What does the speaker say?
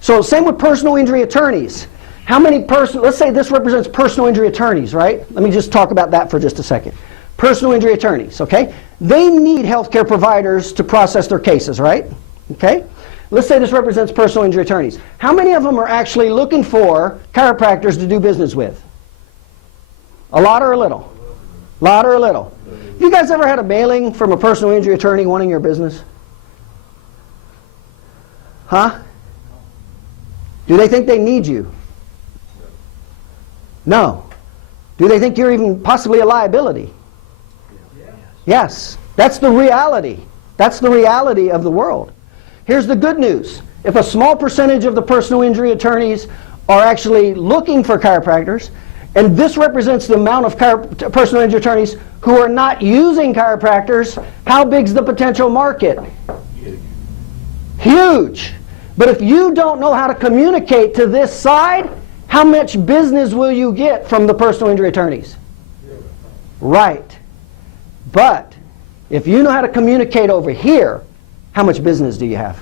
So same with personal injury attorneys. How many let's say this represents personal injury attorneys, right? Let me just talk about that for just a second. Personal injury attorneys, okay? They need healthcare providers to process their cases, right? Okay? Let's say this represents personal injury attorneys. How many of them are actually looking for chiropractors to do business with? A lot or a little? A lot or a little? You guys ever had a mailing from a personal injury attorney wanting your business? Huh? Do they think they need you? No. Do they think you're even possibly a liability? Yes. That's the reality. That's the reality of the world. Here's the good news. If a small percentage of the personal injury attorneys are actually looking for chiropractors, and this represents the amount of personal injury attorneys who are not using chiropractors, how big's the potential market? Huge. But if you don't know how to communicate to this side, how much business will you get from the personal injury attorneys? Right. But if you know how to communicate over here, how much business do you have?